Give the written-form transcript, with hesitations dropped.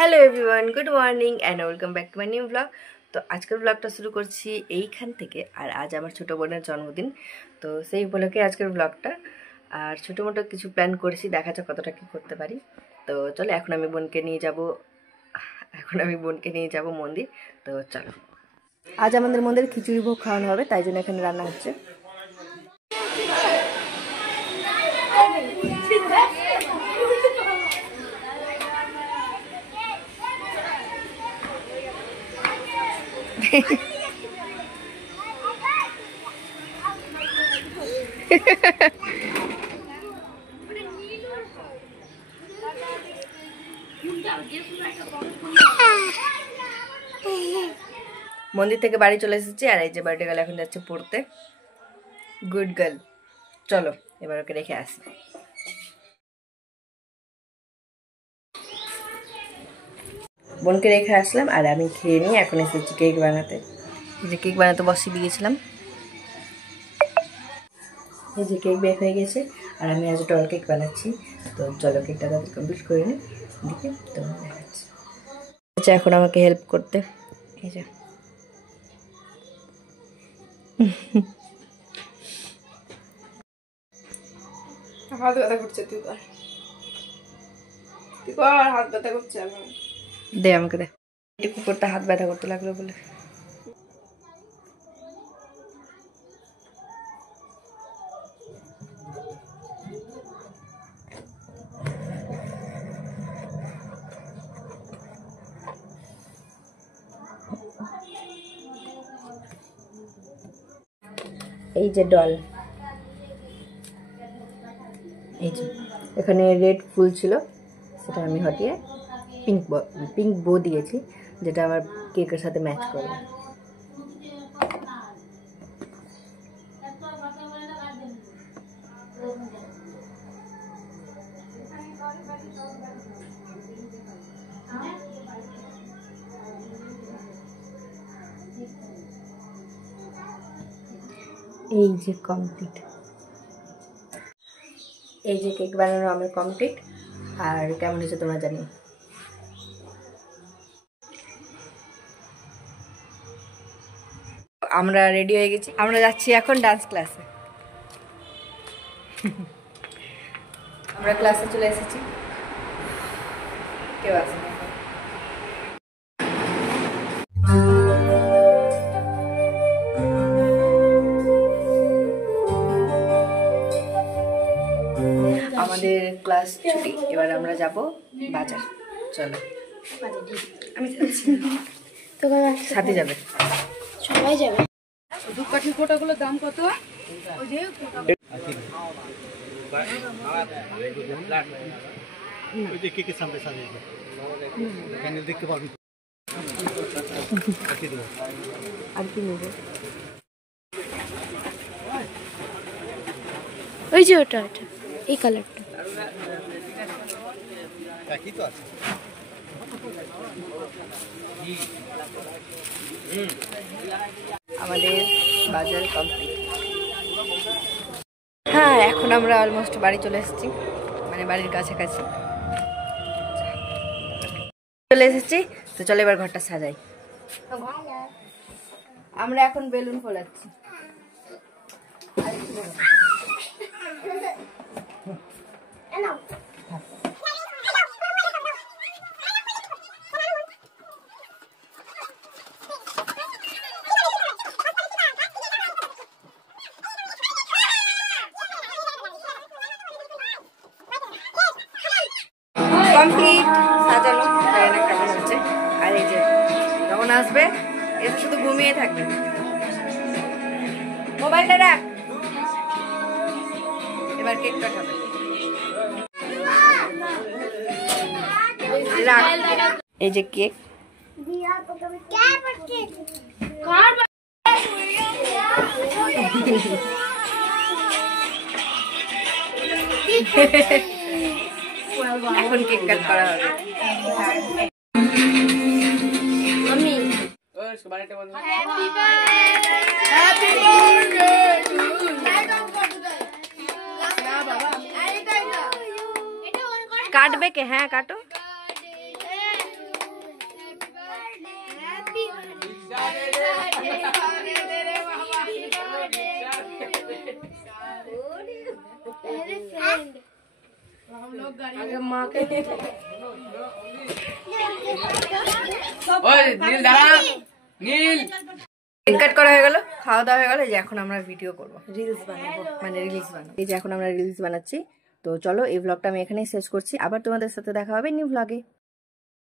Hello everyone, good morning and welcome back to my new blog. তো আজকের ব্লগটা শুরু করছি এইখান থেকে। আর আজ আমার ছোটো বোনের জন্মদিন, তো সেই উপলক্ষে আজকের ব্লগটা। আর ছোটো মোটো কিছু প্ল্যান করেছি, দেখা যাক কতটা কী করতে পারি। তো চলো, এখন আমি বোনকে নিয়ে যাব মন্দির। তো চলো, আজ আমাদের মন্দিরে খিচুড়ি ভোগ খাওয়ানো হবে, তাই জন্য এখানে রান্না হচ্ছে। মন্দির থেকে বাড়ি চলে এসেছি, আর এই যে বার্থডে গার্ল এখন যাচ্ছে পড়তে। Good girl. চলো এবার ওকে রেখে আসি। বোনকে রেখে আসলাম, আর আমি খেয়ে নিয়ে এখন এসেছি কেক বানাতে। এই যে কেক বানাতে বসিয়ে দিয়েছিলাম, এই যে কেক বেক হয়ে গেছে, আর আমি আজ ডল কেক বানাচ্ছি। তো চলো কেকটা তাদের কমপ্লিট করে নিই, দিকে তোমার দেখাচ্ছি। আচ্ছা, এখন আমাকে হেল্প করতে এই যে হাত ব্যথা করছে, তুই কর হাত ব্যথা করছে। আমি দে আমাকে দে। এটুকু করতে হাত ব্যথা করতে লাগলো বলে। এই যে ডল, এই যে এখানে রেড ফুল ছিল, সেটা আমি হটিয়ে পিঙ্ক বো দিয়েছি, যেটা আমার কেকের সাথে ম্যাচ করবে। এই যে কমপ্লিট, এই যে কেক বানানো আমার কমপ্লিট। আর কেমন হয়েছে তোমরা জানি। আমরা রেডি হয়ে গেছি, আমরা যাচ্ছি এখন ডান্স ক্লাসে। আমরা ক্লাসে চলে এসেছি, কেউ আসে না। আমাদের ক্লাস ছুটি, এবার আমরা যাব বাজার। চলো, আমি সাথে যাবে, সবাই যাবে। ধূপকাঠির ফোঁটাগুলোর দাম কত? ওই যে কেকের সামনে সাজিয়ে দেখতে পাবি। আর কি নেব? ওই যে ওটা এই কালারটা একই তো আছে। আমাদের বাজার কমপ্লিট। হ্যাঁ, এখন আমরা অলমোস্ট বাড়ি চলে এসেছি, মানে বাড়ির কাছাকাছি চলে এসেছি। তো চলো এবার ঘরটা সাজাই। আমরা এখন বেলুন ফোলাচ্ছি। কমপ্লিট সাজানো, জানি না কেমন হচ্ছে। আর এই যে যখন আসবে এসে শুধু ঘুমিয়ে থাকবে। মোবাইলটা রাখ, এবার কেকটা খাবে। এই যে কেক, এখন কেক কাট করা হবে। আমি কাটবে কে? হ্যাঁ কাটো। আগে মাকে ওই নীল দাঁড়া, নীল। কেক কাট করা হয়ে গেল, খাওয়া দাওয়া হয়ে গেল, এই যে এখন আমরা ভিডিও করব, রিলস বানাবো, মানে রিলস বানাবো। এই যে এখন আমরা রিলস বানাচ্ছি। তো চলো এই ব্লগটা আমি এখানেই শেষ করছি, আবার তোমাদের সাথে দেখা হবে নিউ ব্লগে।